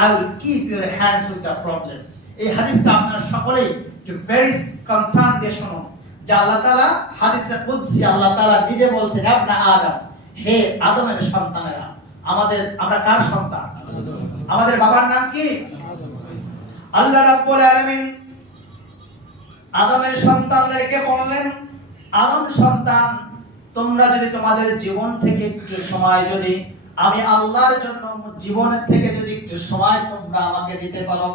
I will keep your hands with your problems. এই হাদিসটা আপনারা সকলেই একটু ভেরি কনসার্ন দিয়ে শুনুন যে আল্লাহ তাআলা হাদিসে কুদসি আল্লাহ তাআলা নিজে বলছেন আপনা আদম, হে আদমের সন্তানেরা, আমরা কার সন্তান? আমাদের বাবার নাম কি? আল্লাহ রাব্বুল আলামিন আদমের সন্তানদেরকে বললেন, আদম সন্তান, তোমরা যদি তোমাদের জীবন থেকে একটু সময় যদি আমি আল্লাহর জন্য জীবনের থেকে যদি একটু সময় তোমরা আমাকে দিতে পারো,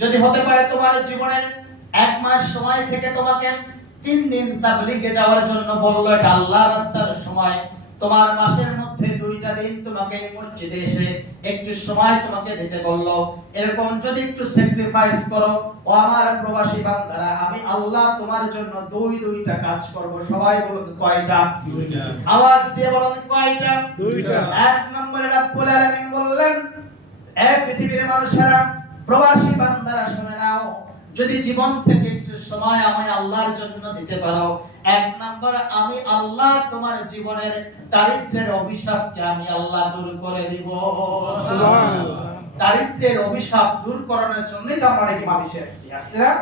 যদি হতে পারে তোমার জীবনের 1 মাস সময় থেকে তোমাকে 3 দিন তাবলীগে যাওয়ার জন্য বললো, এটা আল্লাহর রাস্তার সময়, তোমার মাসের মধ্যে 2টা দিন তোমাকে মসজিদে এসে একটু সময় তোমাকে দিতে বললো, এরকম যদি একটু স্যাক্রিফাইস করো ও আমার প্রবাসী বান্দারা, আমি আল্লাহ তোমার জন্য দুইটা কাজ করব। সবাই বলুন কয়টা? দুইটা। আওয়াজ দিয়ে বলুন কয়টা? দুইটা। 1 নম্বরে রব্বুল আলামিন বললেন, এই পৃথিবীর মানুষেরা, প্রবাসী বান্দারা শুনে নাও, যদি জীবন থেকে একটু সময় আমি আল্লাহর জন্য দিতে পারো, 1 নম্বর আমি আল্লাহ তোমার জীবনের দারিদ্র্যের অভিশাপকে আমি আল্লাহ দূর করে দিব। সুবহানাল্লাহ। দারিদ্র্যের অভিশাপ দূর করার জন্যই তো আমরা কি মানুষ এসেছি, আছে না?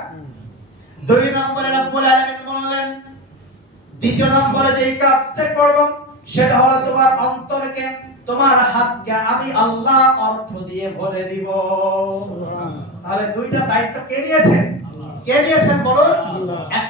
2 নম্বরে রব্বুল আলামিন বললেন, দ্বিতীয় নম্বরে যে কাজটা করব সেটা হলো তোমার অন্তরকে, তোমার হাতকে আমি আল্লাহ অর্থ দিয়ে ভরে দিব। সুবহানাল্লাহ। তাহলে 2টা দায়িত্ব কে নিয়েছেন? কে নিয়েছেন বলুন? 1